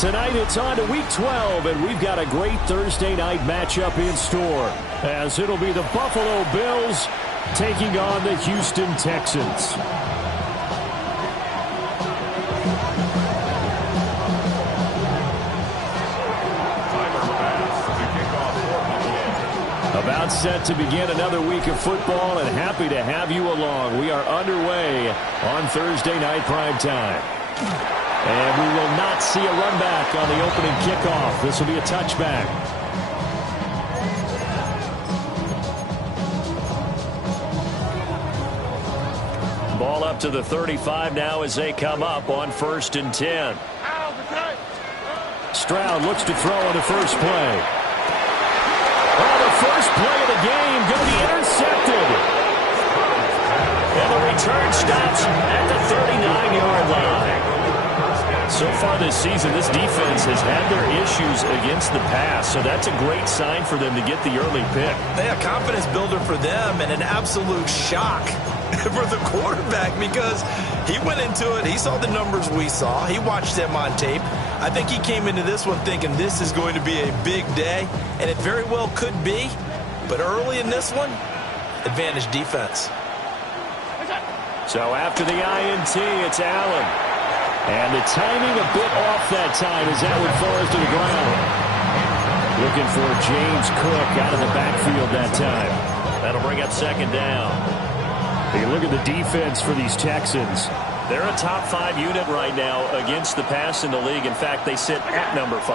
Tonight it's on to Week 12, and we've got a great Thursday night matchup in store, as it'll be the Buffalo Bills taking on the Houston Texans. About set to begin another week of football, and happy to have you along. We are underway on Thursday night primetime. And we will not see a run back on the opening kickoff. This will be a touchback. Ball up to the 35 now as they come up on 1st and 10. Stroud looks to throw on the first play. Oh, the first play of the game going to be intercepted. And the return stops at the 39-yard line. So far this season, this defense has had their issues against the pass, so that's a great sign for them to get the early pick. A confidence builder for them and an absolute shock for the quarterback because he went into it. He saw the numbers we saw. He watched them on tape. I think he came into this one thinking this is going to be a big day, and it very well could be. But early in this one, advantage defense. So after the INT, it's Allen. And the timing a bit off that time as that one falls to the ground. Looking for James Cook out of the backfield that time. That'll bring up 2nd down. You look at the defense for these Texans. They're a top 5 unit right now against the pass in the league. In fact, they sit at number 5.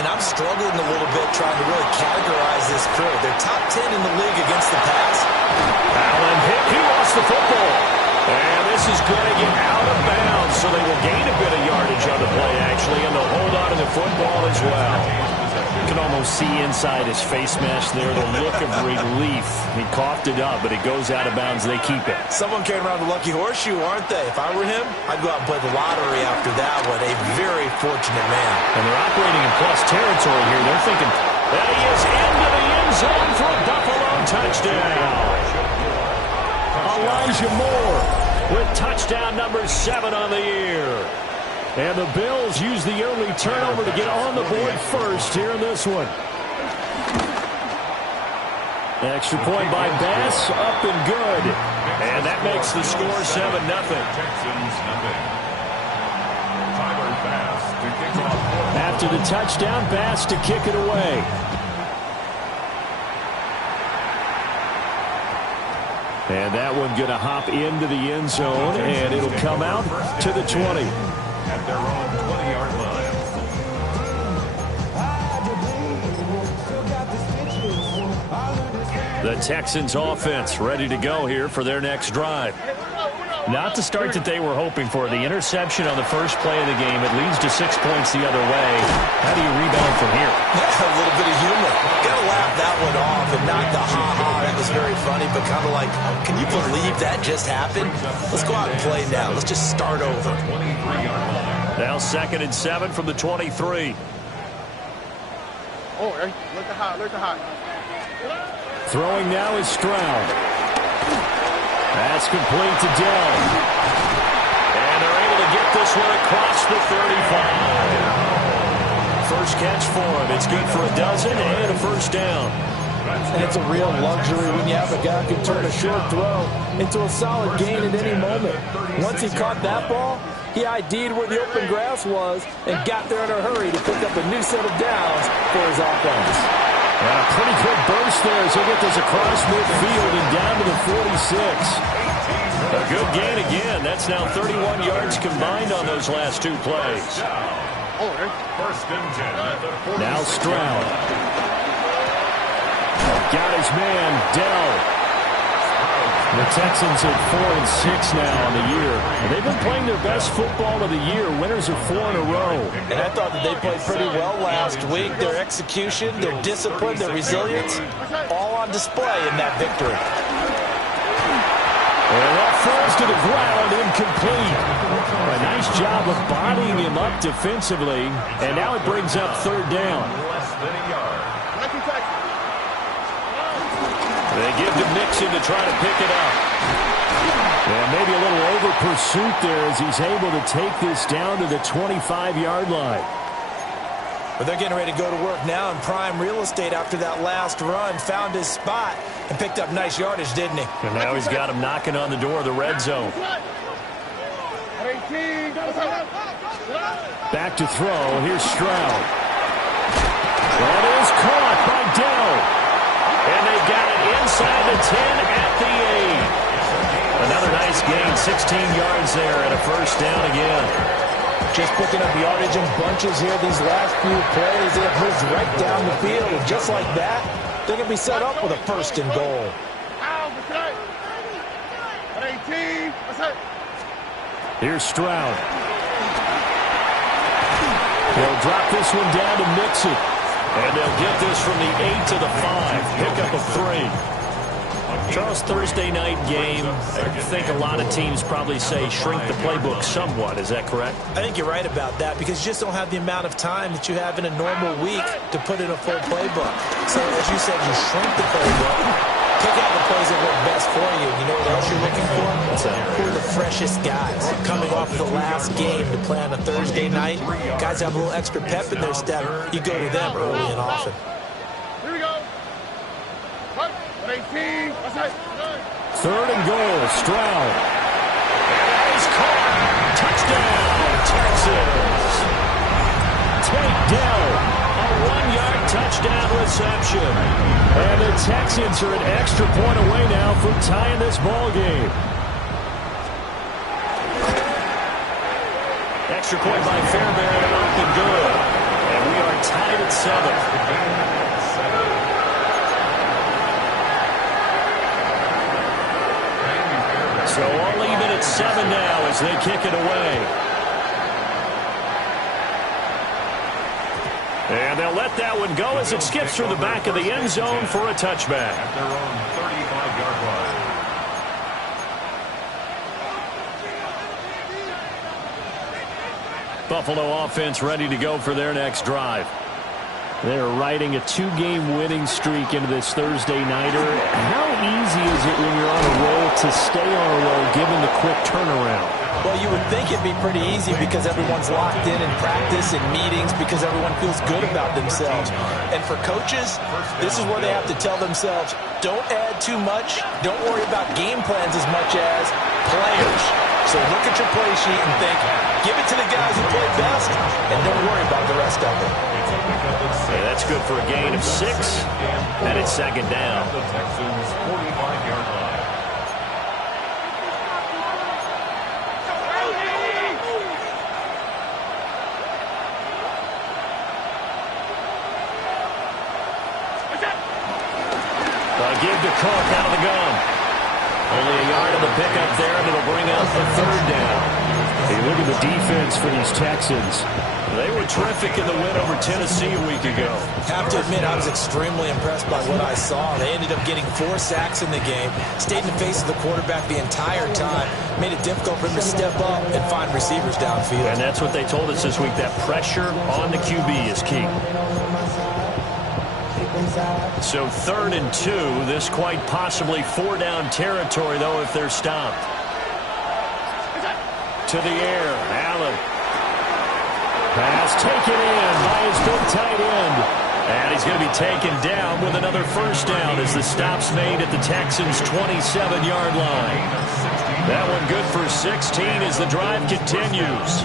And I'm struggling a little bit trying to really categorize this crew. They're top 10 in the league against the pass. Allen hit. He lost the football. And this is going to get out of bounds, so they will gain a bit of yardage on the play, actually, and they'll hold on to the football as well. You can almost see inside his face mask there the look of relief. He coughed it up, but it goes out of bounds. They keep it. Someone carrying around the lucky horseshoe, aren't they? If I were him, I'd go out and play the lottery after that one. A very fortunate man. And they're operating in plus territory here. They're thinking, that he is into the end zone for a Buffalo touchdown. Elijah Moore with touchdown number 7 on the year. And the Bills use the early turnover to get on the board first here in this one. Extra point by Bass, up and good. And that makes the score 7-0. After the touchdown, Bass to kick it away. And that one going to hop into the end zone, and it'll come out to the 20. At their own 20-yard line. The Texans offense ready to go here for their next drive. Not the start that they were hoping for. The interception on the first play of the game. It leads to 6 points the other way. How do you rebound from here? A little bit of humor. Got to laugh that one off and not the ha-ha. That was very funny, but kind of like, can you believe that just happened? Let's go out and play now. Let's just start over. Now 2nd and 7 from the 23. Oh, look at hot. Throwing now is Stroud. That's complete to Dell. And they're able to get this one across the 35. First catch for him. It's good for a dozen and a first down. And it's a real luxury when you have a guy who can turn a short throw into a solid gain at any moment. Once he caught that ball, he ID'd where the open grass was and got there in a hurry to pick up a new set of downs for his offense. And a pretty good burst there as he'll get this across midfield and down to the 46. A good gain again. That's now 31 yards combined on those last 2 plays. Now Stroud. Got his man, Dell. The Texans at 4-6 now on the year. They've been playing their best football of the year. Winners of 4 in a row. And I thought that they played pretty well last week. Their execution, their discipline, their resilience, all on display in that victory. And that falls to the ground, incomplete. A nice job of bodying him up defensively. And now it brings up 3rd down. They give to Mixon to try to pick it up. And maybe a little over pursuit there as he's able to take this down to the 25-yard line. But they're getting ready to go to work now in prime real estate after that last run. Found his spot and picked up nice yardage, didn't he? And now he's got him knocking on the door of the red zone. Back to throw. Here's Stroud. That is caught by Dell. And they got it inside the 10 at the 8. Another nice gain, 16 yards there and a first down again. Just picking up yardage in bunches here these last few plays. They have moved right down the field. And just like that, they're going to be set up with a first and goal. Here's Stroud. They'll drop this one down to mix it. And they'll get this from the 8 to the 5. Pickup of 3. Charles, Thursday night game, I think a lot of teams probably say shrink the playbook somewhat. Is that correct? I think you're right about that because you just don't have the amount of time that you have in a normal week to put in a full playbook. So, as you said, you shrink the playbook, pick out the plays that work best for you. You know what else you're looking for? Who are the freshest guys coming off the last game to play on a Thursday night? Guys have a little extra pep in their step. You go to them early and often. Here we go. 18. Third and goal, Stroud. And he's caught. Touchdown, Texans. Take Dell. A 1-yard touchdown reception. And the Texans are an extra point away now from tying this ball game. Extra point by Fairbairn and off and good. And we are tied at 7. So all even at 7 now as they kick it away. And they'll let that one go as it skips through the back of the end zone for a touchback. At their own 35-yard line. Buffalo offense ready to go for their next drive. They're riding a 2-game winning streak into this Thursday nighter. How easy is it when you're on a roll to stay on a roll given the quick turnaround? Well, you would think it'd be pretty easy because everyone's locked in practice and meetings because everyone feels good about themselves. And for coaches, this is where they have to tell themselves, don't add too much. Don't worry about game plans as much as players. So look at your play sheet and think, give it to the guys who play best and don't worry about the rest of it. Yeah, that's good for a gain of 6, and it's second down. The Texans' 45-yard line. They'll give to Cook out of the gun. Only a yard of the pickup there, and it'll bring up the third down. Hey, look at the defense for these Texans. They were terrific in the win over Tennessee a week ago. Have to admit, I was extremely impressed by what I saw. They ended up getting 4 sacks in the game, stayed in the face of the quarterback the entire time, made it difficult for him to step up and find receivers downfield. And that's what they told us this week, that pressure on the QB is key. So 3rd and 2, this quite possibly 4-down territory, though, if they're stopped. To the air, Allen. Pass taken in by his big tight end. And he's going to be taken down with another first down as the stop's made at the Texans' 27-yard line. That one good for 16 as the drive continues.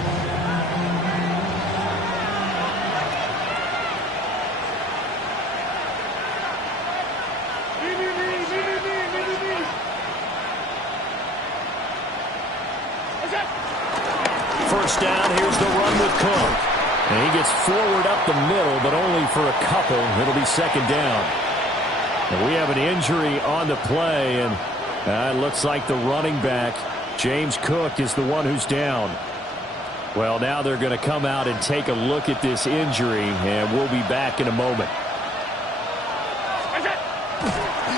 First down, here's the run with Cook. And he gets forward up the middle, but only for a couple. It'll be second down. And we have an injury on the play, and it looks like the running back, James Cook, is the one who's down. Well, now they're going to come out and take a look at this injury, and we'll be back in a moment.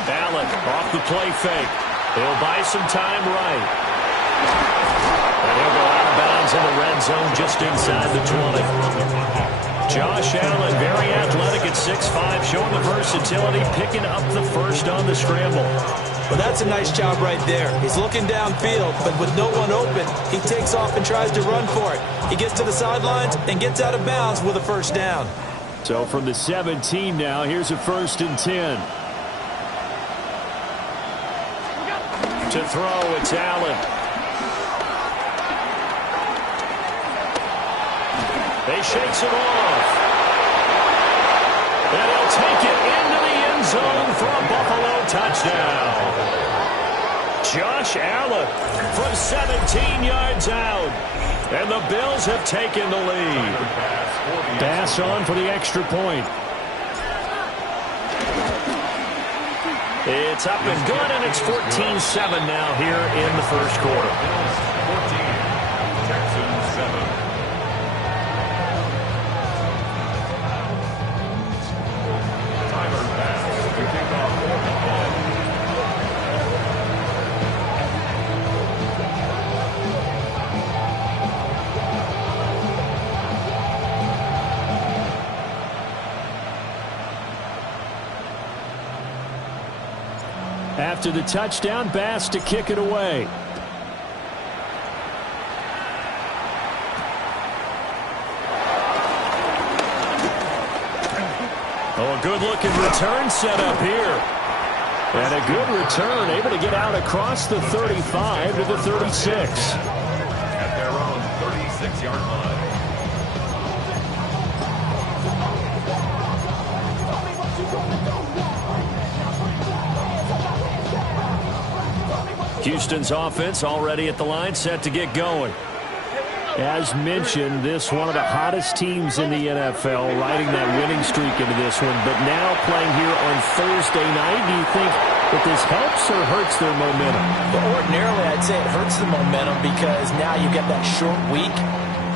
Allen off the play fake. He'll buy some time right. And he'll go out of bounds in the red zone just inside the 20. Josh Allen, very athletic at 6'5", showing the versatility, picking up the first on the scramble. Well, that's a nice job right there. He's looking downfield, but with no one open, he takes off and tries to run for it. He gets to the sidelines and gets out of bounds with a first down. So from the 17 now, here's a 1st and 10. To throw, it's Allen. They shakes it off. And he'll take it into the end zone for a Buffalo touchdown. Josh Allen from 17 yards out. And the Bills have taken the lead. Pass on for the extra point. It's up and good, and it's 14-7 now here in the first quarter. 14, Texans 7. Timer pass to kick off for the ball. After the touchdown, Bass to kick it away. Oh, a good-looking return set up here. And a good return, able to get out across the 35 to the 36. At their own 36-yard line. Houston's offense already at the line, set to get going. As mentioned, this one of the hottest teams in the NFL, riding that winning streak into this one. But now playing here on Thursday night, do you think that this helps or hurts their momentum? Well, ordinarily, I'd say it hurts the momentum because now you get that short week.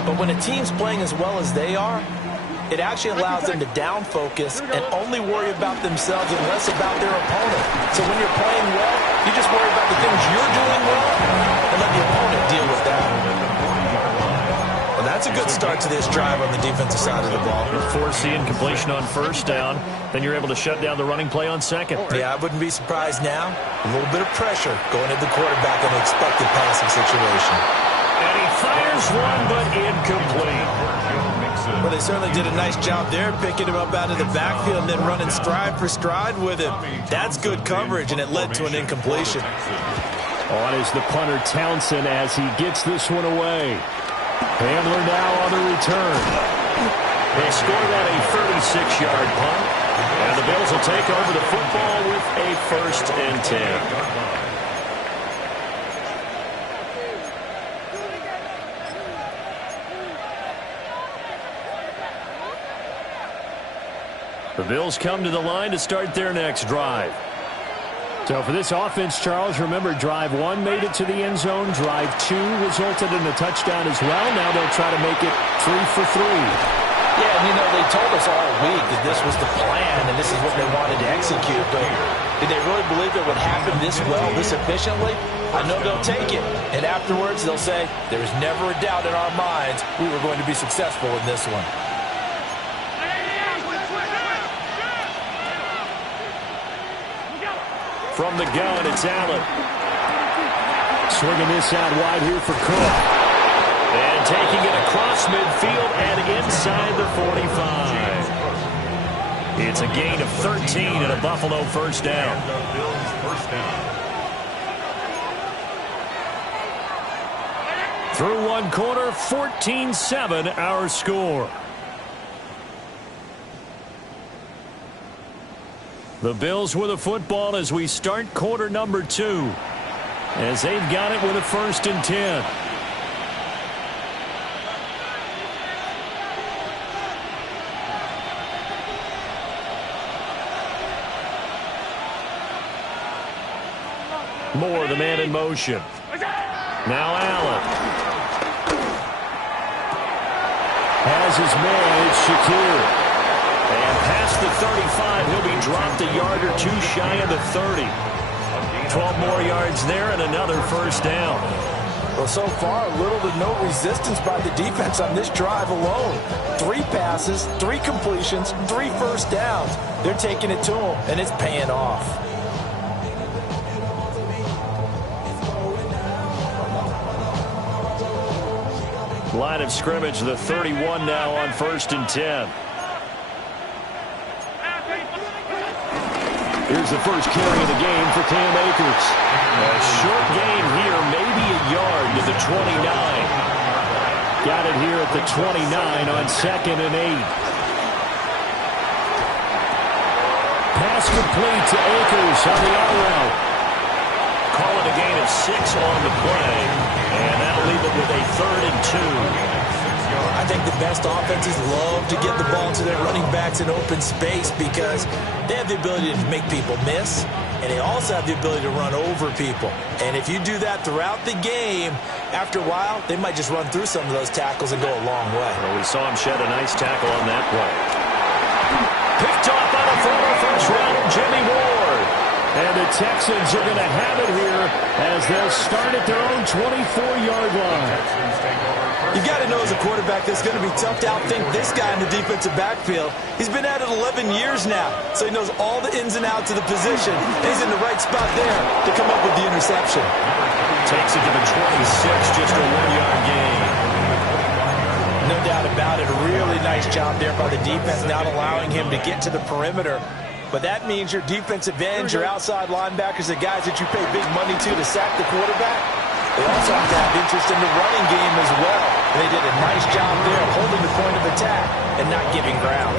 But when a team's playing as well as they are, it actually allows them to down focus and only worry about themselves and less about their opponent. So when you're playing well, you just worry about the things you're doing well and let the opponent deal with that. Well, that's a good start to this drive on the defensive side of the ball. Forcing completion on first down, then you're able to shut down the running play on second. Yeah, I wouldn't be surprised now. A little bit of pressure going at the quarterback in an expected passing situation. And he fires one, but incomplete. Well, they certainly did a nice job there, picking him up out of the backfield and then running stride for stride with him. That's good coverage, and it led to an incompletion. On is the punter Townsend as he gets this one away. Handler now on the return. They scored at a 36-yard punt, and the Bills will take over the football with a 1st and 10. The Bills come to the line to start their next drive. So for this offense, Charles, remember, drive 1 made it to the end zone. Drive 2 resulted in a touchdown as well. Now they'll try to make it 3 for 3. Yeah, and you know, they told us all week that this was the plan and this is what they wanted to execute. But did they really believe it would happen this well, this efficiently? I know they'll take it. And afterwards, they'll say, there's never a doubt in our minds we were going to be successful in this one. From the gun, it's Allen. Swinging this out wide here for Cook. And taking it across midfield and inside the 45. It's a gain of 13 and a Buffalo first down. Through one quarter, 14-7 our score. The Bills with a football as we start quarter number 2. As they've got it with a 1st and 10. Moore, the man in motion. Now Allen. Has his man, it's Shakir. And past the 35, he'll be dropped a yard or 2 shy of the 30. 12 more yards there and another first down. Well, so far, little to no resistance by the defense on this drive alone. 3 passes, 3 completions, 3 first downs. They're taking it to them, and it's paying off. Line of scrimmage, the 31 now on 1st and 10. Here's the first carry of the game for Cam Akers. A short gain here, maybe a yard to the 29. Got it here at the 29 on 2nd and 8. Pass complete to Akers on the out route. Call it a gain of 6 on the play, and that'll leave it with a 3rd and 2. I think the best offenses love to get the ball to their running backs in open space because they have the ability to make people miss, and they also have the ability to run over people. And if you do that throughout the game, after a while, they might just run through some of those tackles and go a long way. Well, we saw him shed a nice tackle on that play. Picked off on a former first-rounder, Jimmy Ward. And the Texans are going to have it here as they'll start at their own 24-yard line. You got to know as a quarterback that it's going to be tough to outthink this guy in the defensive backfield. He's been at it 11 years now, so he knows all the ins and outs of the position. And he's in the right spot there to come up with the interception. Takes it to the 26, just a 1-yard gain. No doubt about it. A really nice job there by the defense, not allowing him to get to the perimeter. But that means your defensive ends, your outside linebackers, the guys that you pay big money to sack the quarterback, they also have to have interest in the running game as well. And they did a nice job there holding the point of attack and not giving ground.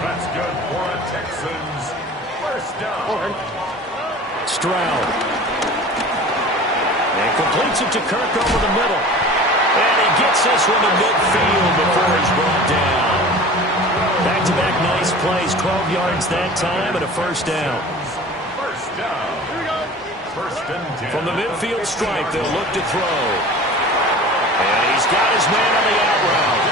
That's good for a Texans first down. Stroud. And completes it to Kirk over the middle. And he gets this one to midfield before he's brought down. Back-to-back nice plays, 12 yards that time, and a first down. First down. First and 10. From the midfield stripe, they'll look to throw. And he's got his man on the out route.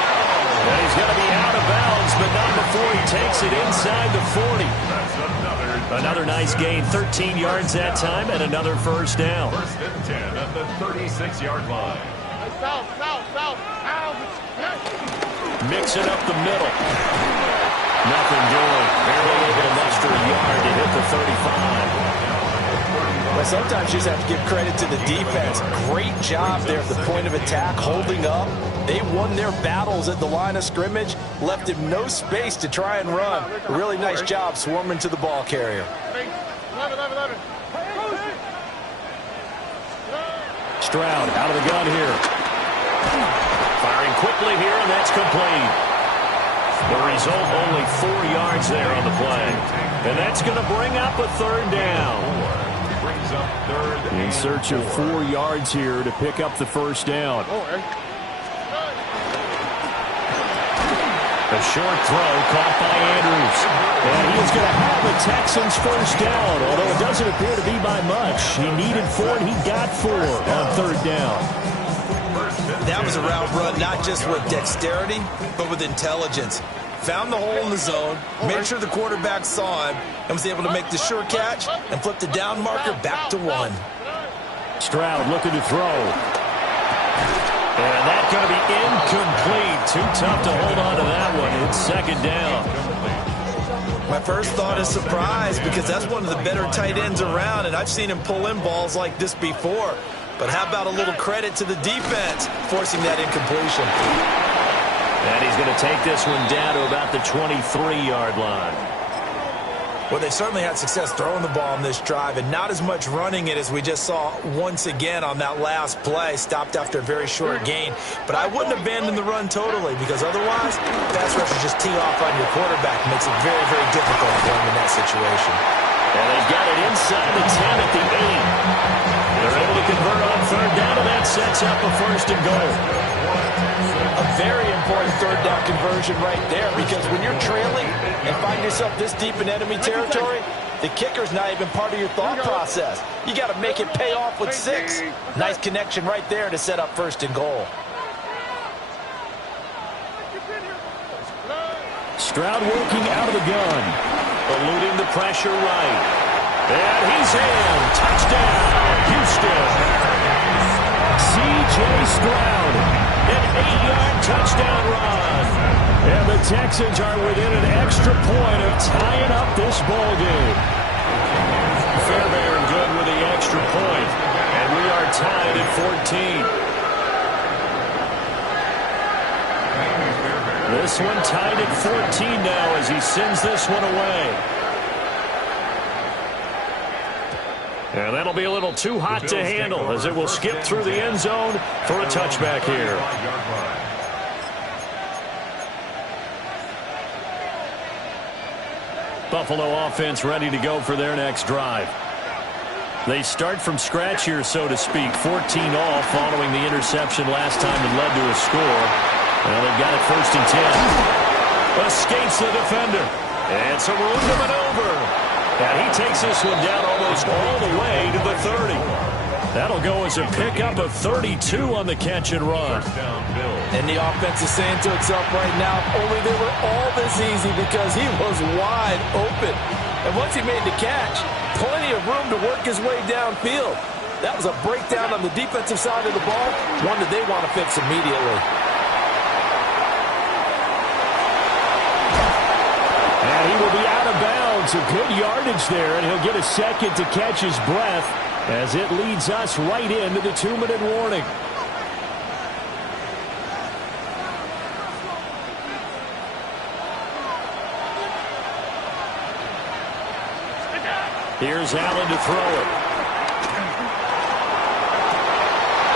And he's going to be out of bounds, but not before he takes it inside the 40. That's Another nice gain, 13 yards that time, and another first down. First and 10 at the 36-yard line. South. Mixing up the middle. Nothing doing. Barely able to muster a yard to hit the 35. But sometimes you just have to give credit to the defense. Great job there at the point of attack, holding up. They won their battles at the line of scrimmage, left him no space to try and run. A really nice job swarming to the ball carrier. Stroud out of the gun here. Firing quickly here, and that's complete. The result, only 4 yards there on the play. And that's going to bring up a third down. Brings up third. In search of 4 yards here to pick up the first down. A short throw caught by Andrews. And he is going to have the Texans first down, although it doesn't appear to be by much. He needed 4, and he got 4 on third down. That was a route run, not just with dexterity, but with intelligence. Found the hole in the zone, made sure the quarterback saw him, and was able to make the sure catch and flip the down marker back to 1. Stroud looking to throw. And that's going to be incomplete. Too tough to hold on to that one. It's second down. My first thought is surprise because that's one of the better tight ends around, and I've seen him pull in balls like this before. But how about a little credit to the defense forcing that incompletion? And he's going to take this one down to about the 23-yard line. Well, they certainly had success throwing the ball on this drive and not as much running it as we just saw once again on that last play. Stopped after a very short gain. But I wouldn't abandon the run totally because otherwise, pass rushers just tee off on your quarterback. Makes it very, very difficult for him in that situation. And they've got it inside the 10 at the 8. They're able to convert on third down, and that sets up a first and goal. A very important third down conversion right there because when you're trailing and find yourself this deep in enemy territory, the kicker's not even part of your thought process. You got to make it pay off with 6. Nice connection right there to set up first and goal. Stroud working out of the gun. Eluding the pressure right. And he's in. Touchdown, Houston. C.J. Stroud. An 8-yard touchdown run. And the Texans are within an extra point of tying up this ball game. Fairbairn good with the extra point. And we are tied at 14. This one tied at 14 now as he sends this one away. And that'll be a little too hot to handle as it will skip through the end zone for a touchback here. Buffalo offense ready to go for their next drive. They start from scratch here, so to speak. 14 all following the interception last time that led to a score. Well, they've got it 1st and 10. Escapes the defender. And some room to maneuver. And he takes this one down almost all the way to the 30. That'll go as a pickup of 32 on the catch and run. And the offense is saying to itself right now, only they were all this easy because he was wide open. And once he made the catch, plenty of room to work his way downfield. That was a breakdown on the defensive side of the ball, one that they want to fix immediately. And he will be out of bounds. A good yardage there, and he'll get a second to catch his breath as it leads us right into the 2-minute warning. Here's Allen to throw it.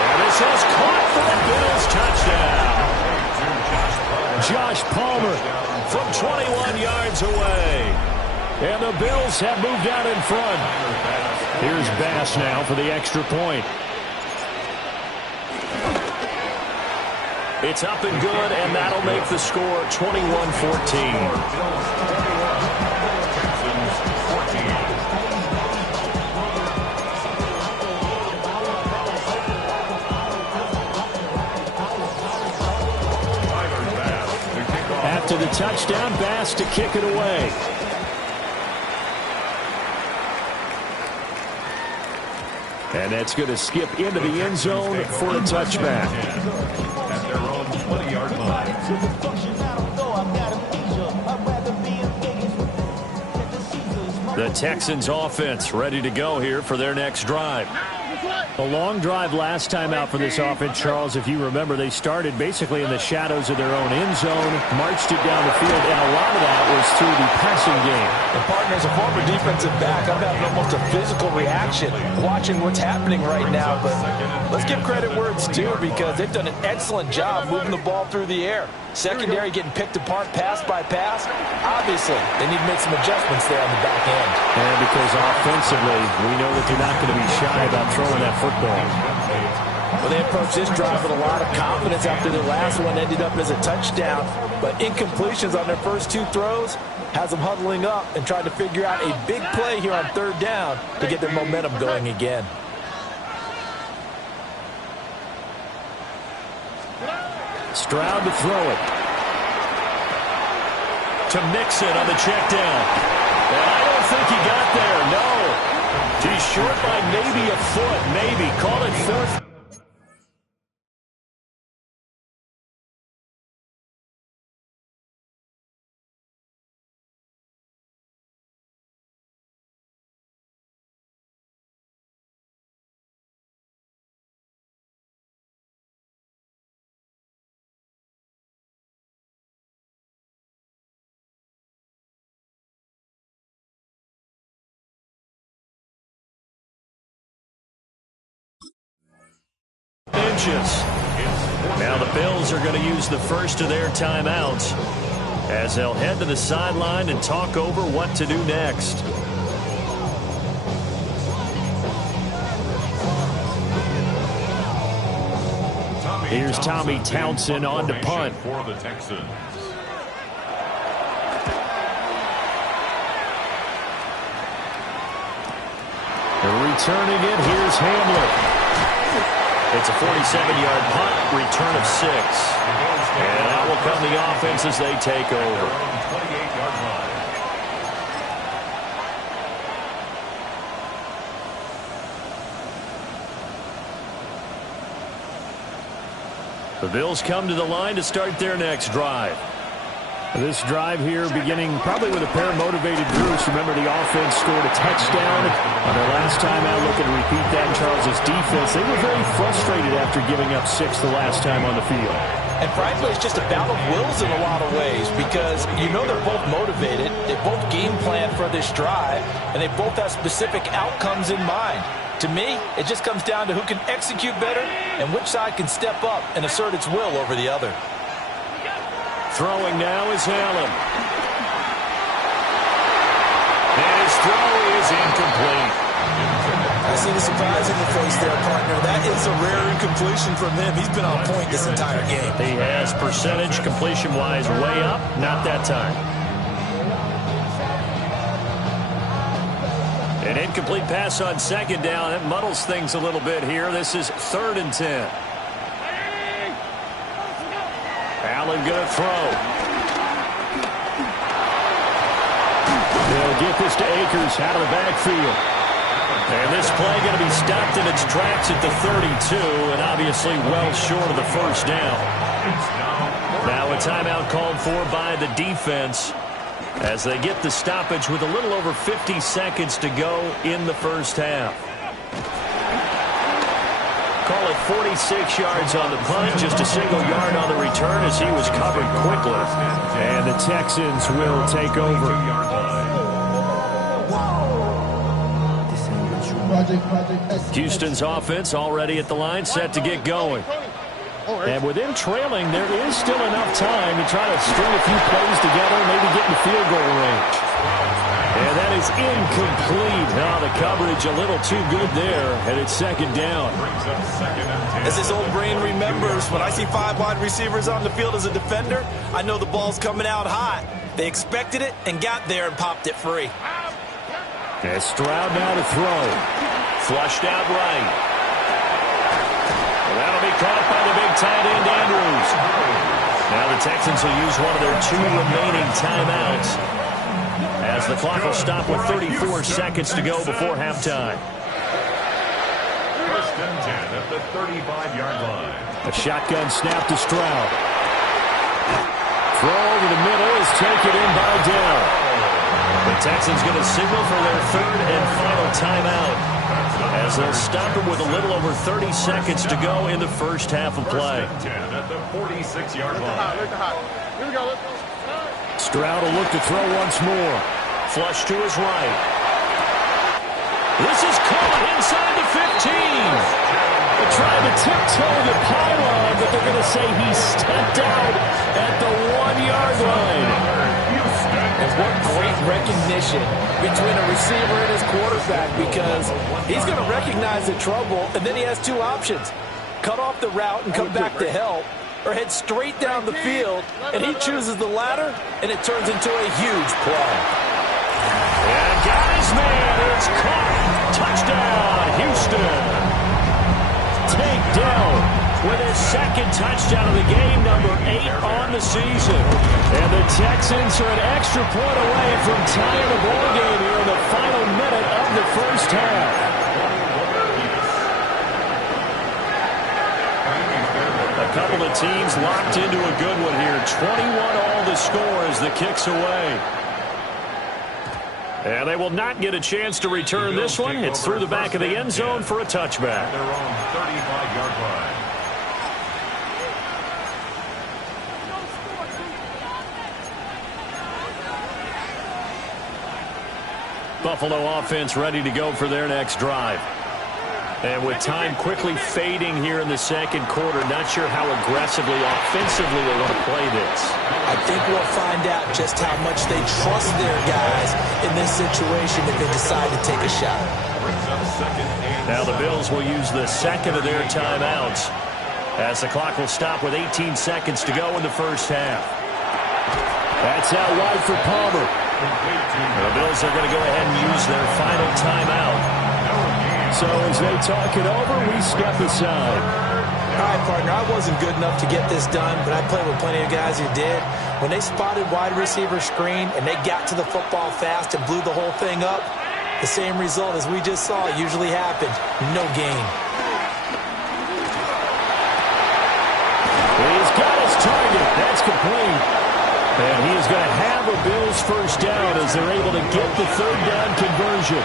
And this is caught for the Bills touchdown. Josh Palmer from 21 yards away. And the Bills have moved out in front. Here's Bass now for the extra point. It's up and good, and that'll make the score 21-14. After the touchdown, Bass to kick it away. And that's going to skip into the end zone for a touchback. At their own 20-yard line. The Texans offense ready to go here for their next drive. A long drive last time out for this offense, Charles. If you remember, they started basically in the shadows of their own end zone, marched it down the field, and a lot of that was through the passing game. And partner, as a former defensive back, I'm having almost a physical reaction watching what's happening right now. But let's give credit where it's due because they've done an excellent job moving the ball through the air. Secondary getting picked apart pass by pass. Obviously, they need to make some adjustments there on the back end. And because offensively, we know that they're not going to be shy about throwing that football. Well, they approached this drive with a lot of confidence after their last one ended up as a touchdown. But incompletions on their first two throws has them huddling up and trying to figure out a big play here on 3rd down to get their momentum going again. Stroud to throw it. To Mixon on the check down. And I don't think he got there, no. He's short by maybe a foot, maybe. Call it 4th. Now the Bills are going to use the first of their timeouts as they'll head to the sideline and talk over what to do next. Here's Tommy Townsend on to punt. For the Texans. Returning it, here's Hamlet. It's a 47-yard punt, return of 6. And out will come the offense as they take over. 28-yard line. The Bills come to the line to start their next drive. This drive here beginning probably with a pair of motivated groups. Remember, the offense scored a touchdown on their last time out. Looking to repeat that. Charles' defense, they were very frustrated after giving up 6 the last time on the field. And frankly, it's just a battle of wills in a lot of ways because you know they're both motivated. They both game plan for this drive, and they both have specific outcomes in mind. To me, it just comes down to who can execute better and which side can step up and assert its will over the other. Throwing now is Allen. And his throw is incomplete. I see the surprise in the face there, partner. That is a rare incompletion from him. He's been on point this entire game. He has percentage completion-wise way up. Not that time. An incomplete pass on second down. It muddles things a little bit here. This is 3rd and 10. Allen going to throw. They'll get this to Akers out of the backfield. And this play going to be stopped in its tracks at the 32, and obviously well short of the first down. Now a timeout called for by the defense as they get the stoppage with a little over 50 seconds to go in the first half. Call it 46 yards on the punt, just a single yard on the return as he was covered quickly. And the Texans will take over. Houston's offense already at the line, set to get going. And with him trailing, there is still enough time to try to string a few plays together, maybe get in the field goal range. And that is incomplete. Now the coverage a little too good there, and it's 2nd down. As his old brain remembers, when I see 5 wide receivers on the field as a defender, I know the ball's coming out hot. They expected it and got there and popped it free. And Stroud now to throw. Flushed out right. Well, that'll be caught by the big tight end, Andrews. Now the Texans will use one of their 2 remaining timeouts as the clock will stop with 34 seconds to go before halftime. 1st and 10 at the 35-yard line. A shotgun snap to Stroud. Throw over the middle is taken in by Dell. The Texans going to signal for their 3rd and final timeout as they'll stop him with a little over 30 seconds to go in the first half of play. 10 at the 46-yard line. Here we go. Stroud will look to throw once more. Flush to his right. This is caught inside the 15. They're trying to tiptoe the pylon, but they're going to say he stepped out at the 1-yard line. And what great recognition between a receiver and his quarterback, because he's going to recognize the trouble, and then he has 2 options. Cut off the route and come back to help, or head straight down the field, and he chooses the latter, and it turns into a huge play. And got his man. It's caught. Touchdown, Houston. Take down with his 2nd touchdown of the game, number 8 on the season. And the Texans are an extra point away from tying the ball game here in the final minute of the first half. A couple of teams locked into a good one here. 21 all the score as the kick's away. And they will not get a chance to return this one. It's through the back of the end zone for a touchback. Their own 35-yard line. Buffalo offense ready to go for their next drive. And with time quickly fading here in the 2nd quarter, not sure how aggressively, offensively they want to play this. I think we'll find out just how much they trust their guys in this situation if they decide to take a shot. Now the Bills will use the 2nd of their timeouts as the clock will stop with 18 seconds to go in the first half. That's out wide for Palmer. The Bills are going to go ahead and use their final timeout. So as they talk it over, we step aside. All right, partner, I wasn't good enough to get this done, but I played with plenty of guys who did. When they spotted wide receiver screen and they got to the football fast and blew the whole thing up, the same result as we just saw usually happened. No gain. He's got his target. That's complete. And he is going to have a Bills first down as they're able to get the 3rd down conversion.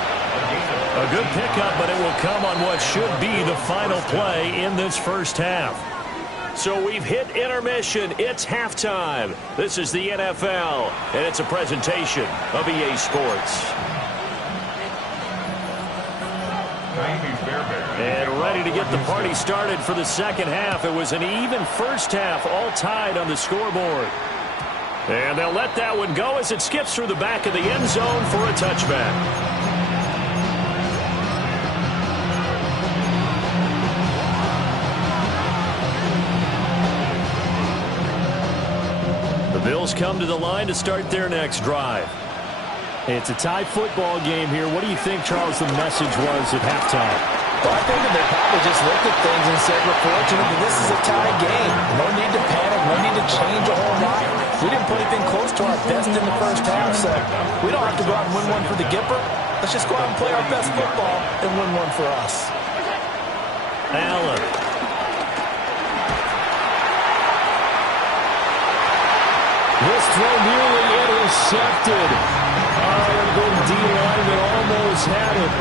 A good pickup, but it will come on what should be the final play in this first half. So we've hit intermission. It's halftime. This is the NFL, and it's a presentation of EA Sports. And ready to get the party started for the second half. It was an even first half, all tied on the scoreboard. And they'll let that one go as it skips through the back of the end zone for a touchback. The Bills come to the line to start their next drive. It's a tie football game here. What do you think, Charles, the message was at halftime? Well, I think that they probably just looked at things and said, we're fortunate that this is a tie game. No need to panic. No need to change a whole lot. We didn't put anything close to our best in the first half, so we don't have to go out and win one for the Gipper. Let's just go out and play our best football and win one for us. Allen. This throw nearly intercepted. Oh, the D-lineman almost had it.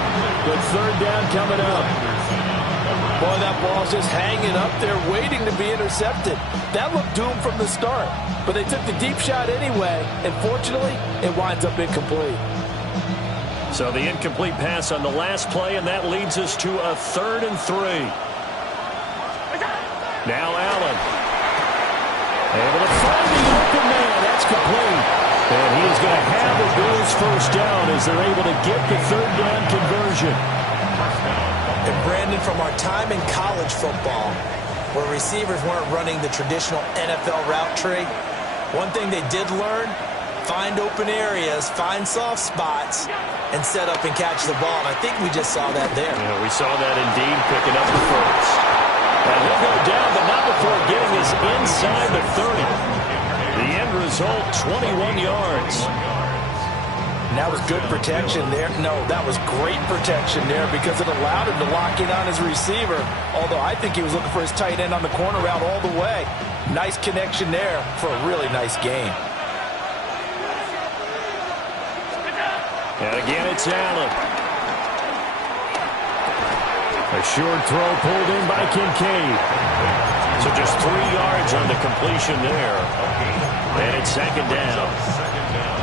But third down coming up. Boy, that ball's just hanging up there waiting to be intercepted. That looked doomed from the start. But they took the deep shot anyway. And fortunately, it winds up incomplete. So the incomplete pass on the last play, and that leads us to a 3rd and 3. Now Allen. Able to find the open man. That's complete. And he is going to have the Bills first down as they're able to get the third down conversion. And Brandon, from our time in college football, where receivers weren't running the traditional NFL route tree, one thing they did learn, find open areas, find soft spots, and set up and catch the ball. And I think we just saw that there. Yeah, we saw that indeed, picking up the first. And he'll go down, but not before getting us inside the 30. The end result, 21 yards. And that was good protection there. No, that was great protection there because it allowed him to lock in on his receiver. Although I think he was looking for his tight end on the corner route all the way. Nice connection there for a really nice game. And again, it's Allen. A short throw pulled in by Kincaid. So just 3 yards on the completion there. And it's second down.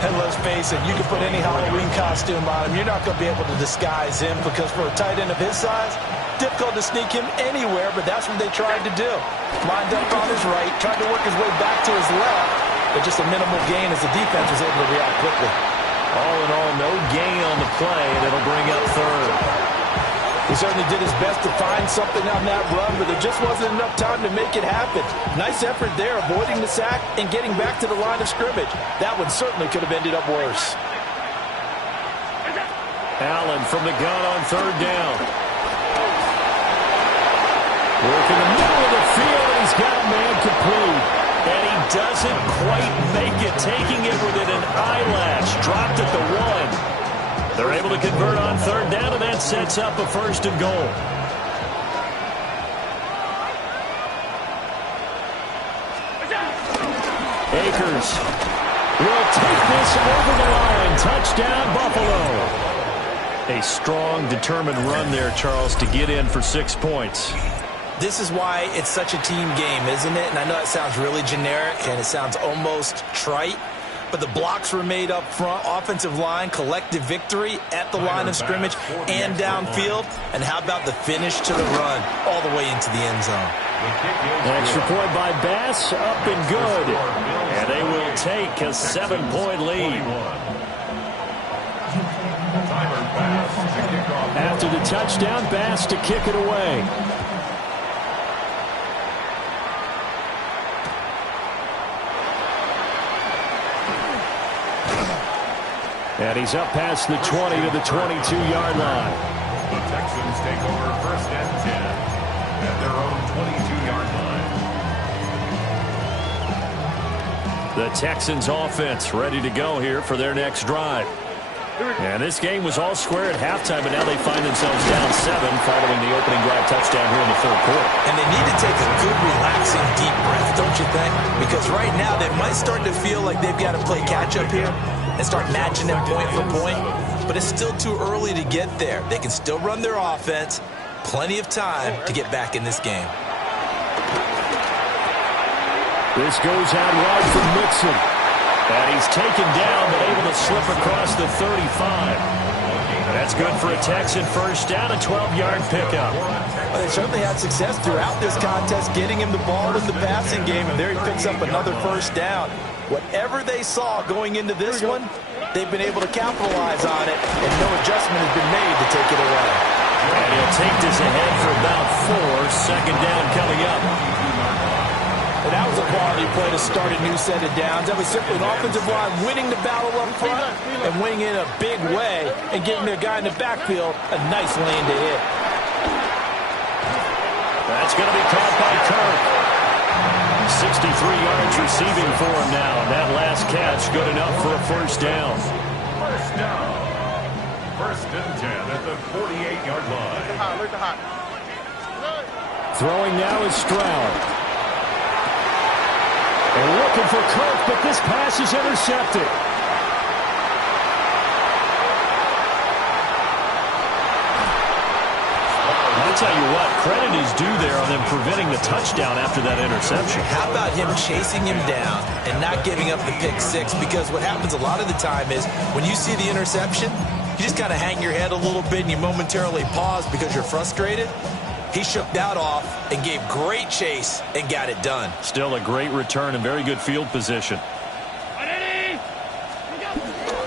And let's face it, you can put any Halloween costume on him. You're not going to be able to disguise him because for a tight end of his size, difficult to sneak him anywhere, but that's what they tried to do. Lined up on his right, tried to work his way back to his left, but just a minimal gain as the defense was able to react quickly. All in all, no gain on the play, and it'll bring up third. He certainly did his best to find something on that run, but there just wasn't enough time to make it happen. Nice effort there, avoiding the sack and getting back to the line of scrimmage. That one certainly could have ended up worse. Allen from the gun on third down. Work in the middle of the field, and he's got a man complete. And he doesn't quite make it, taking it within an eyelash. Dropped at the 1. They're able to convert on third down, and that sets up a 1st and goal. Akers will take this over the line. Touchdown, Buffalo. A strong, determined run there, Charles, to get in for 6 points. This is why it's such a team game, isn't it? And I know it sounds really generic, and it sounds almost trite. But the blocks were made up front, offensive line, collective victory at the line of scrimmage and downfield. And how about the finish to the run all the way into the end zone? Extra point by Bass, up and good. And they will take a 7-point lead. After the touchdown, Bass to kick it away. And he's up past the 20 to the 22-yard line. The Texans take over 1st and 10 at their own 22-yard line. The Texans offense ready to go here for their next drive. And this game was all square at halftime, but now they find themselves down 7 following the opening drive touchdown here in the 3rd quarter. And they need to take a good, relaxing, deep breath, don't you think? Because right now they might start to feel like they've got to play catch-up here and start matching them point for point. But it's still too early to get there. They can still run their offense. Plenty of time to get back in this game. This goes out wide for Mixon. And he's taken down, but able to slip across the 35. That's good for a Texan first down, a 12-yard pickup. Well, they certainly had success throughout this contest, getting him the ball in the passing game, and there he picks up another first down. Whatever they saw going into this one, they've been able to capitalize on it, and no adjustment has been made to take it away. And he'll take this ahead for about 4. Second down coming up. And that was a quality play to start a new set of downs. That was simply an offensive line winning the battle up front and winning in a big way and getting their guy in the backfield a nice lane to hit. That's going to be caught by Kirk. 63 yards receiving for him now. And that last catch good enough for a first down. First down. First and 10 at the 48-yard line. Look at hot. Throwing now is Stroud. And looking for Kirk, but this pass is intercepted. I'll tell you what, credit is due there on them preventing the touchdown after that interception. How about him chasing him down and not giving up the pick six? Because what happens a lot of the time is when you see the interception, you just kind of hang your head a little bit and you momentarily pause because you're frustrated. He shook that off and gave great chase and got it done. Still a great return and very good field position.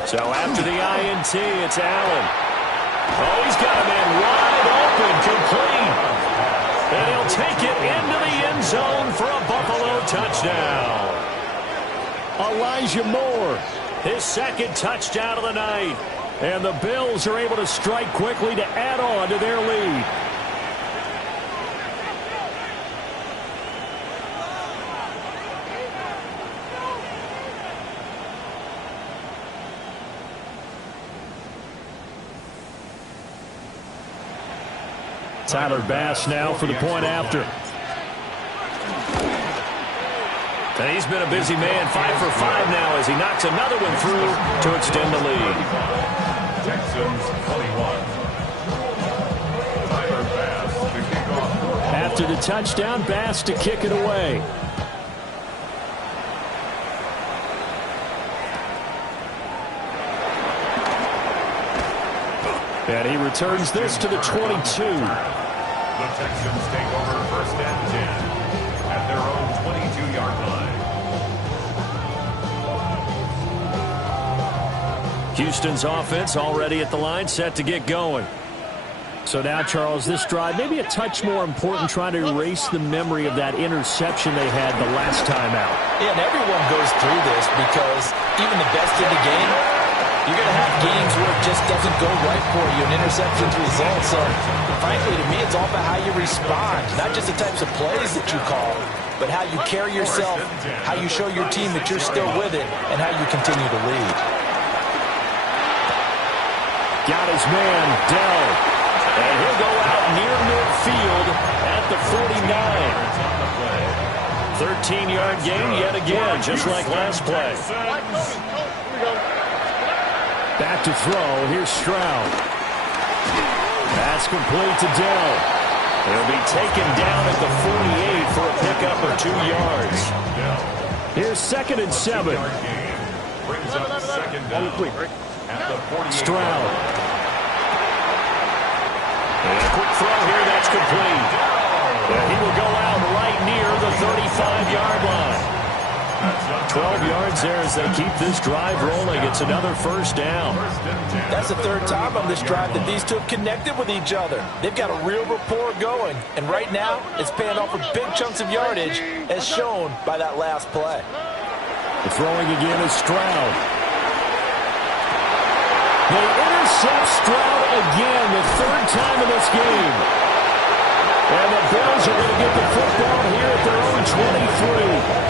So after the INT, it's Allen. Oh, he's got a man wide open, complete. And he'll take it into the end zone for a Buffalo touchdown. Elijah Moore, his second touchdown of the night. And the Bills are able to strike quickly to add on to their lead. Tyler Bass now for the point after. And he's been a busy man, 5 for 5 now as he knocks another one through to extend the lead. Texans 21. Tyler Bass to kick off. After the touchdown, Bass to kick it away. And he returns this to the 22. The Texans take over first and 10 at their own 22-yard line. Houston's offense already at the line, set to get going. So now, Charles, this drive maybe a touch more important, trying to erase the memory of that interception they had the last time out. Yeah, and everyone goes through this because even the best in the game, you're going to have games where it just doesn't go right for you, and interceptions result. So, frankly, to me, it's all about how you respond, not just the types of plays that you call, but how you carry yourself, how you show your team that you're still with it, and how you continue to lead. Got his man, Dell. And he'll go out near midfield at the 49. 13-yard gain yet again, just like last play. Back to throw. Here's Stroud. Pass complete to Dell. He'll be taken down at the 48 for a pickup of 2 yards. Here's 2nd and 7. Brings up second down at the 48. Stroud. And a quick throw here. That's complete. And he will go out right near the 35-yard line. 12 yards there as they keep this drive rolling. It's another first down. That's the third time on this drive that these two have connected with each other. They've got a real rapport going. And right now, it's paying off for big chunks of yardage, as shown by that last play. The throwing again is Stroud. They intercept Stroud again, the third time in this game. And the Bills are going to get the football here at their own 23.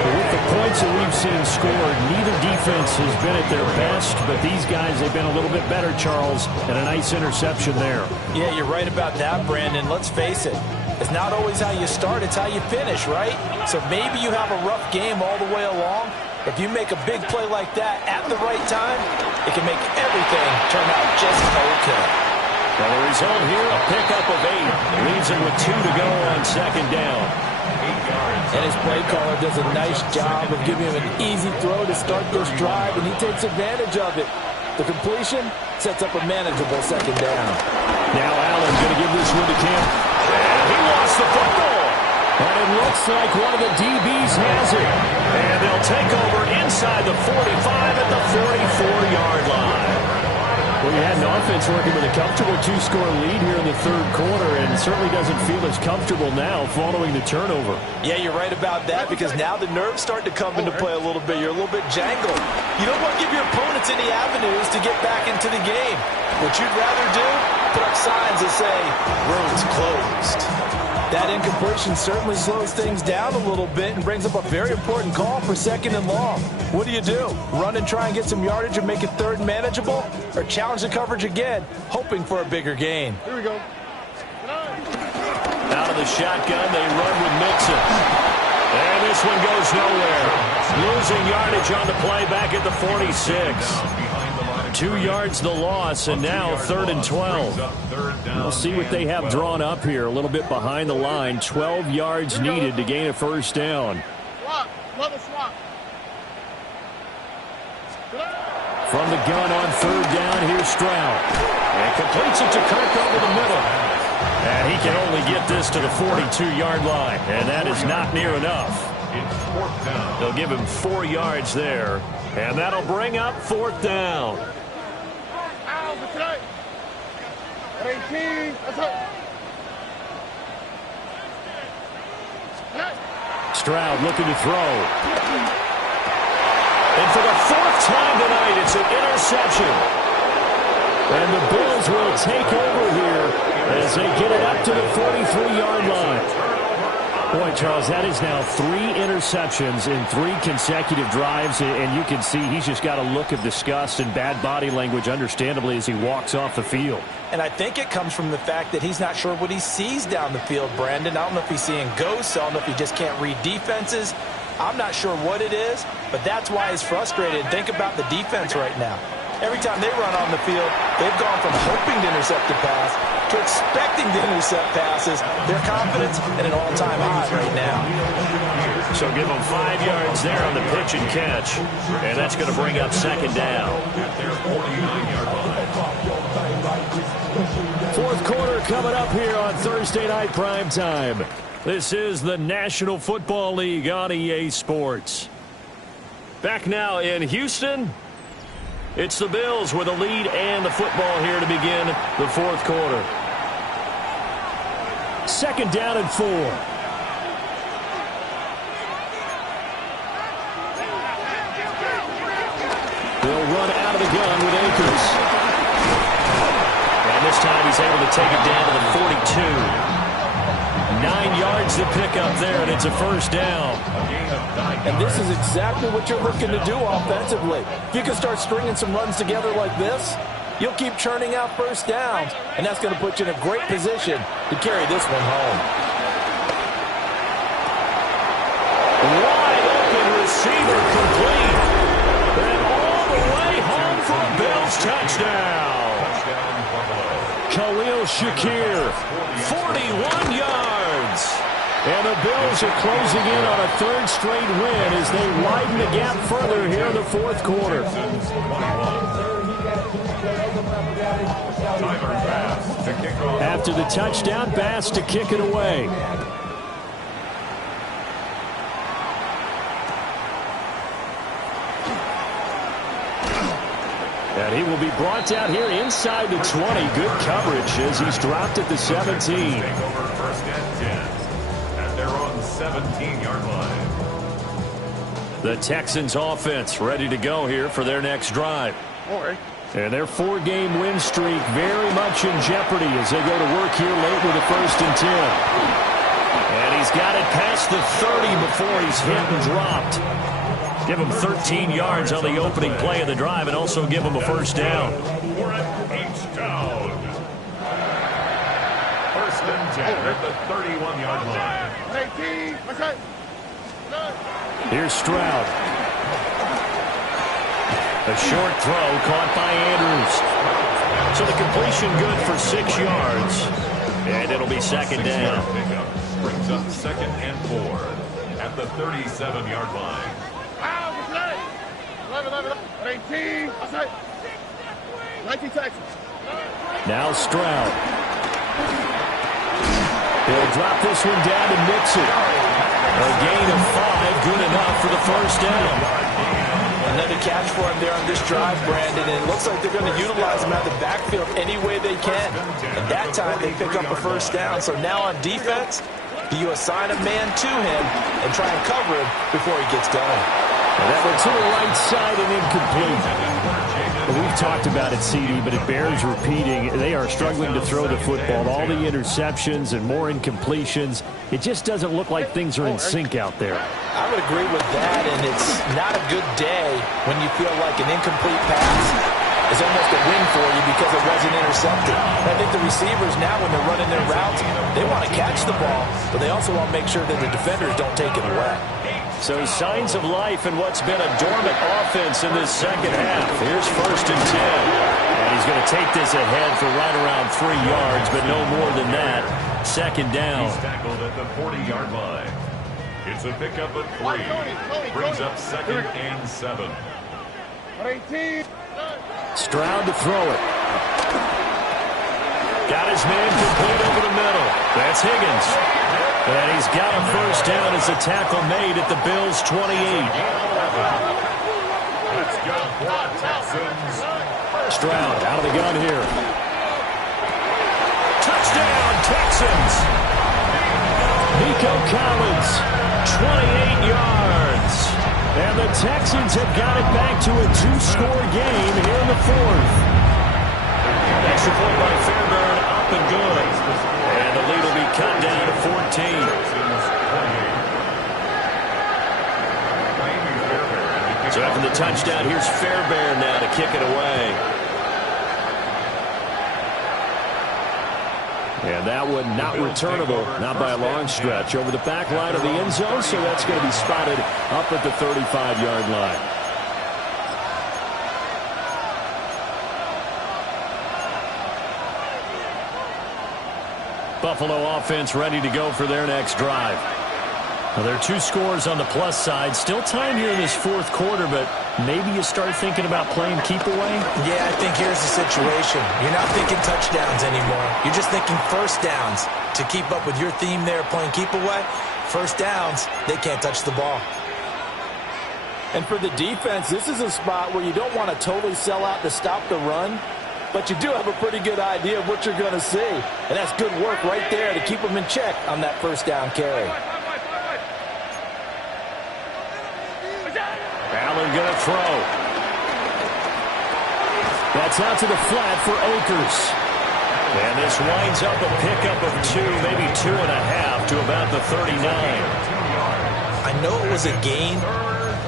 With the points that we've seen scored, neither defense has been at their best, but these guys, they've been a little bit better, Charles, and a nice interception there. Yeah, you're right about that, Brandon. Let's face it. It's not always how you start, it's how you finish, right? So maybe you have a rough game all the way along. If you make a big play like that at the right time, it can make everything turn out just okay. Well, the result here, a pickup of 8. Leaves him with 2 to go on second down. And his play caller does a nice job of giving him an easy throw to start this drive, and he takes advantage of it. The completion sets up a manageable second down. Now Allen going to give this one to Kemp. And he lost the football. And it looks like one of the DBs has it. And they'll take over inside the 45 at the 44-yard line. Well, you had an offense working with a comfortable 2-score lead here in the third quarter, and certainly doesn't feel as comfortable now following the turnover. Yeah, you're right about that, because now the nerves start to come into play a little bit. You're a little bit jangled. You don't want to give your opponents any avenues to get back into the game. What you'd rather do, put up signs that say, road's closed. That incompletion certainly slows things down a little bit and brings up a very important call for second and long. What do? Run and try and get some yardage and make it third and manageable? Or challenge the coverage again, hoping for a bigger gain? Here we go. Out of the shotgun, they run with Mixon. And this one goes nowhere. Losing yardage on the play back at the 46. 2 yards the loss, and now third and 12. We'll see what they have drawn up here. A little bit behind the line. 12 yards needed to gain a first down. Swap. From the gun on third down, here's Stroud. And completes it to Kirk over the middle. And he can only get this to the 42-yard line, and that is not near enough. They'll give him 4 yards there, and that'll bring up fourth down. 18. That's it. Stroud looking to throw. And for the 4th time tonight, it's an interception. And the Bills will take over here as they get it up to the 43-yard line. Boy, Charles, that is now 3 interceptions in 3 consecutive drives, and you can see he's just got a look of disgust and bad body language, understandably, as he walks off the field. And I think it comes from the fact that he's not sure what he sees down the field, Brandon. I don't know if he's seeing ghosts. I don't know if he just can't read defenses. I'm not sure what it is, but that's why he's frustrated. Think about the defense right now. Every time they run on the field, they've gone from hoping to intercept the pass to expecting to intercept passes. Their confidence at an all-time high right now. So give them 5 yards there on the pitch and catch, and that's going to bring up second down. Fourth quarter coming up here on Thursday Night Primetime. This is the National Football League on EA Sports. Back now in Houston. It's the Bills with a lead and the football here to begin the fourth quarter. Second down and 4. They'll run out of the gun with Akers. And this time he's able to take it down to the 42. 9 yards to pick up there, and it's a first down. And this is exactly what you're looking to do offensively. If you can start stringing some runs together like this, you'll keep churning out first downs, and that's going to put you in a great position to carry this one home. Wide open receiver complete. And all the way home for a Bills touchdown. Khalil Shakir, 41 yards. And the Bills are closing in on a 3rd straight win as they widen the gap further here in the fourth quarter. After the touchdown, Bass to kick it away. And he will be brought down here inside the 20. Good coverage as he's dropped at the 17. Take over first and 10 at their own 17-yard line. The Texans offense ready to go here for their next drive. And their 4-game win streak very much in jeopardy as they go to work here late with a 1st and 10. And he's got it past the 30 before he's hit and dropped. Give him 13 yards on the opening play of the drive and also give him a first down. For an H-down. First and 10 at the 31-yard line. Here's Stroud. A short throw caught by Andrews. So the completion good for 6 yards. And it'll be second down. brings up 2nd and 4 at the 37-yard line. 18. 19 Texans. Now Stroud. He'll drop this one down to Mixon. A gain of 5, good enough for the first down. Another catch for him there on this drive, Brandon, and it looks like they're going to utilize him out of the backfield any way they can. And that time they pick up a first down. So now on defense, do you assign a man to him and try and cover him before he gets going? And that one to the right side and incomplete. Well, we've talked about it, CD, but it bears repeating. They are struggling to throw the football. All the interceptions and more incompletions. It just doesn't look like things are in sync out there. I would agree with that, and it's not a good day when you feel like an incomplete pass is almost a win for you because it wasn't intercepted. And I think the receivers now, when they're running their routes, they want to catch the ball, but they also want to make sure that the defenders don't take it away. So signs of life in what's been a dormant offense in this second half. Here's 1st and 10. And he's going to take this ahead for right around 3 yards, but no more than that. 2nd down. He's tackled at the 40-yard line. It's a pickup at 3. Brings up 2nd and 7. 18. Stroud to throw it. Got his man complete over the middle. That's Higgins. And he's got a first down as a tackle made at the Bills' 28. Let's go, Texans. Stroud out of the gun here. Touchdown, Texans. Nico Collins, 28 yards. And the Texans have got it back to a 2-score game here in the 4th. Extra point by Fairbairn, up and good. And the lead will be cut down to 14. So after the touchdown, here's Fairbairn now to kick it away. And that one not returnable, not by a long stretch, over the back line of the end zone, so that's going to be spotted up at the 35-yard line. Buffalo offense ready to go for their next drive. Well, there are 2 scores on the plus side. Still time here in this 4th quarter, but maybe you start thinking about playing keep away? Yeah, I think here's the situation. You're not thinking touchdowns anymore. You're just thinking first downs. To keep up with your theme there, playing keep away, first downs, they can't touch the ball. And for the defense, this is a spot where you don't want to totally sell out to stop the run, but you do have a pretty good idea of what you're going to see. And that's good work right there to keep them in check on that first down carry. Allen going to throw. That's out to the flat for Akers. And this winds up a pickup of 2, maybe 2.5 to about the 39. I know it was a gain,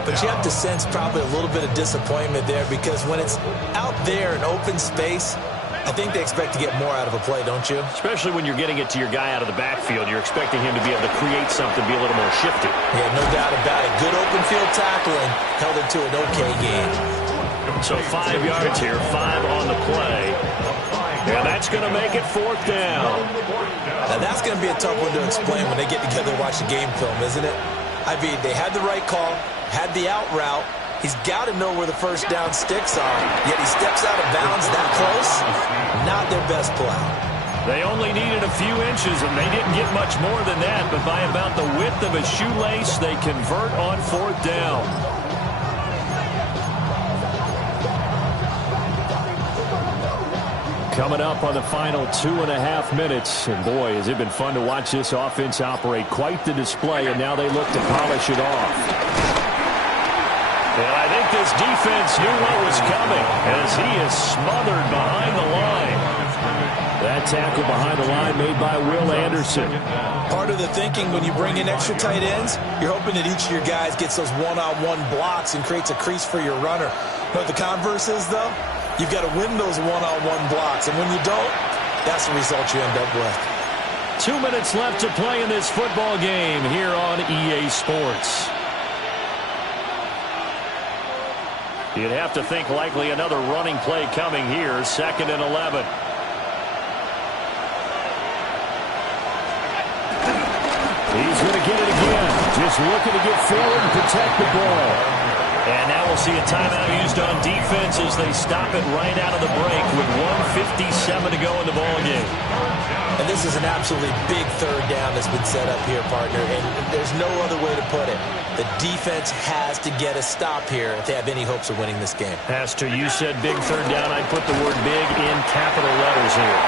but you have to sense probably a little bit of disappointment there because when it's out there in open space, I think they expect to get more out of a play, don't you? Especially when you're getting it to your guy out of the backfield. You're expecting him to be able to create something, be a little more shifty. Yeah, no doubt about it. Good open field tackling held it to an okay gain. So 5 yards here, 5 on the play. And that's going to make it 4th down. Now that's going to be a tough one to explain when they get together and watch the game film, isn't it? I mean, they had the right call, had the out route. He's got to know where the first down sticks are, yet he steps out of bounds that close. Not their best play. They only needed a few inches, and they didn't get much more than that, but by about the width of a shoelace, they convert on 4th down. Coming up on the final 2.5 minutes, and boy, has it been fun to watch this offense operate. Quite the display, and now they look to polish it off. And I think this defense knew what was coming as he is smothered behind the line. That tackle behind the line made by Will Anderson. Part of the thinking when you bring in extra tight ends, you're hoping that each of your guys gets those one-on-one blocks and creates a crease for your runner. But the converse is, though, you've got to win those one-on-one blocks. And when you don't, that's the result you end up with. 2 minutes left to play in this football game here on EA Sports. You'd have to think likely another running play coming here. 2nd and 11. He's going to get it again. Just looking to get forward and protect the ball. And now we'll see a timeout used on defense as they stop it right out of the break with 1:57 to go in the ballgame. And this is an absolutely big third down that's been set up here, partner, and there's no other way to put it. The defense has to get a stop here if they have any hopes of winning this game. Pastor, you said big third down. I put the word big in capital letters here.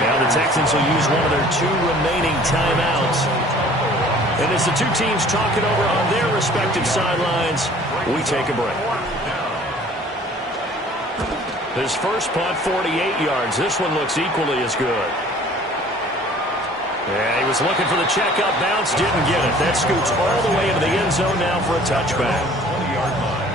Now the Texans will use one of their 2 remaining timeouts. And as the two teams talk it over on their respective sidelines, we take a break. His first punt, 48 yards. This one looks equally as good. Yeah, he was looking for the checkup bounce, didn't get it. That scoots all the way into the end zone now for a touchback. 20-yard line.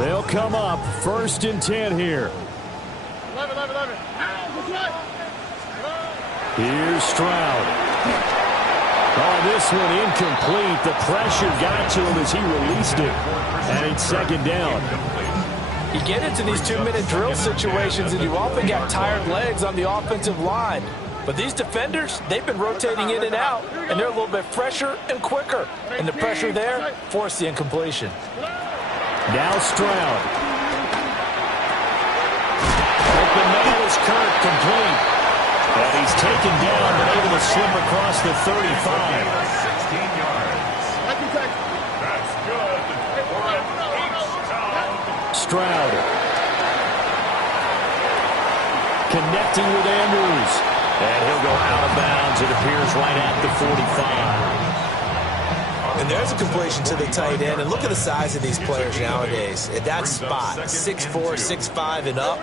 They'll come up 1st and 10 here. 11. Here's Stroud. Oh, this one incomplete. The pressure got to him as he released it. And it's 2nd down. You get into these 2-minute drill situations and you often got tired legs on the offensive line. But these defenders, they've been rotating in and out, and they're a little bit fresher and quicker. And the pressure there forced the incompletion. Now Stroud. Open man is Kirk, complete. And he's taken down but able to slip across the 35. 16 yards. That's good. For an H-town. Stroud. Connecting with Andrews. And he'll go out of bounds. It appears right at the 45. And there's a completion to the tight end. And look at the size of these players nowadays. At that spot, 6'4", 6'5", and up.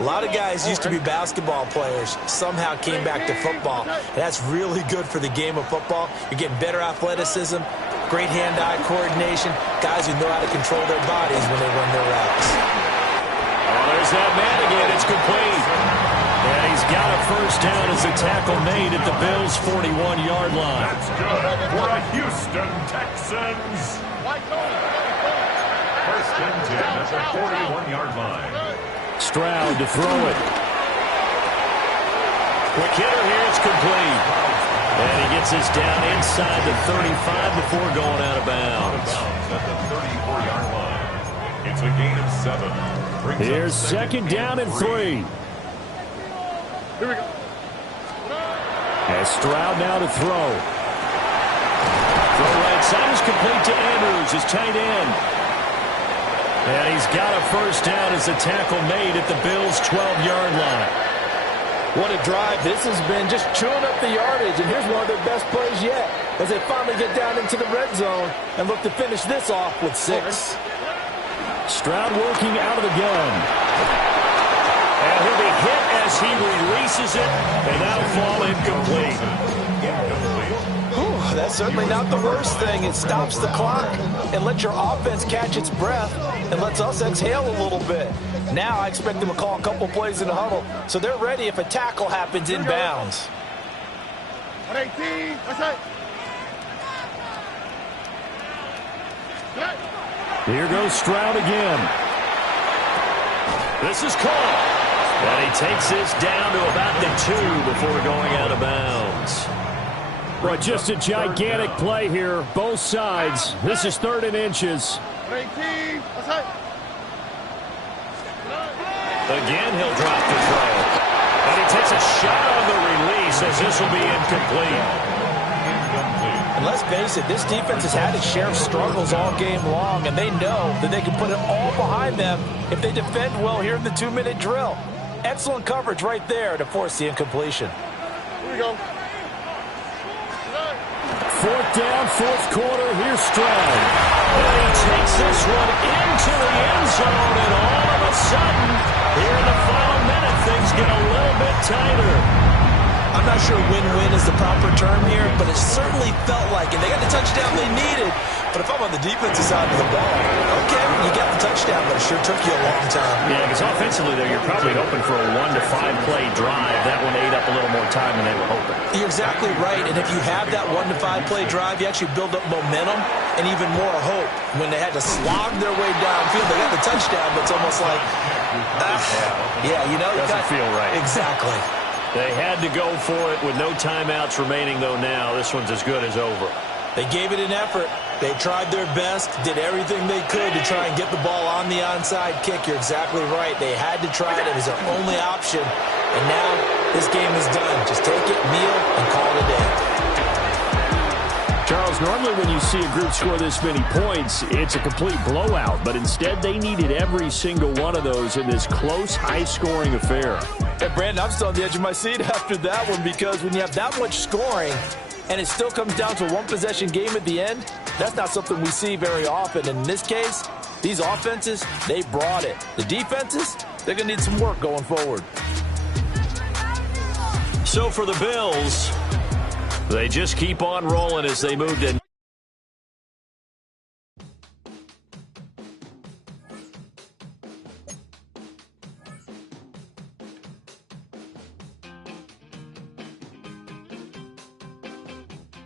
A lot of guys used to be basketball players, somehow came back to football. And that's really good for the game of football. You're getting better athleticism, great hand-eye coordination, guys who know how to control their bodies when they run their routes. Oh, there's that man again. It's complete. And he's got a 1st down as a tackle made at the Bills' 41-yard line. That's good for a Houston Texans. 1st and 10 at the 41-yard line. Stroud to throw it. Quick hitter here, it's complete. And he gets us down inside the 35 before going out of bounds. At the 34-yard line. It's a gain of 7. Here's 2nd down and 3. Here we go. As Stroud now to throw. Throw right side is complete to Andrews, his tight end. And he's got a 1st down as a tackle made at the Bills' 12-yard line. What a drive this has been, just chewing up the yardage. And here's one of their best plays yet as they finally get down into the red zone and look to finish this off with 6. Stroud working out of the gun. And he'll be hit as he releases it, and that'll fall incomplete. Whew, that's certainly not the worst thing. It stops the clock and lets your offense catch its breath and lets us exhale a little bit. Now I expect them to call a couple plays in the huddle, so they're ready if a tackle happens inbounds. 118. What's that? Here goes Stroud again. This is caught. And he takes this down to about the 2 before going out of bounds. Well, just a gigantic play here, both sides. This is 3rd and inches. 118. What's that? Again, he'll drop the throw. And he takes a shot on the release as this will be incomplete. And let's face it, this defense has had its share of struggles all game long, and they know that they can put it all behind them if they defend well here in the 2-minute drill. Excellent coverage right there to force the incompletion. Here we go. 4th down, 4th quarter. Here's Stroud. And he takes this one into the end zone, and all of a sudden, here in the final minute, things get a little bit tighter. I'm not sure win-win is the proper term here, but it certainly felt like it. They got the touchdown they needed, but if I'm on the defensive side of the ball, okay, you got the touchdown, but it sure took you a long time. Yeah, because offensively, though, you're probably hoping for a 1 to 5 play drive. That one ate up a little more time than they were hoping. You're exactly right, and if you have that 1 to 5 play drive, you actually build up momentum and even more hope. When they had to slog their way downfield, they got the touchdown, but it's almost like, yeah, you know. Doesn't feel right. Exactly. They had to go for it with no timeouts remaining, though, now. This one's as good as over. They gave it an effort. They tried their best, did everything they could to try and get the ball on the onside kick. You're exactly right. They had to try it. It was their only option. And now this game is done. Just take it, kneel, and call it a day. Charles, normally when you see a group score this many points, it's a complete blowout. But instead, they needed every single one of those in this close, high-scoring affair. Hey, Brandon, I'm still on the edge of my seat after that one because when you have that much scoring and it still comes down to a one-possession game at the end, that's not something we see very often. And in this case, these offenses, they brought it. The defenses, they're going to need some work going forward. So for the Bills, they just keep on rolling as they move to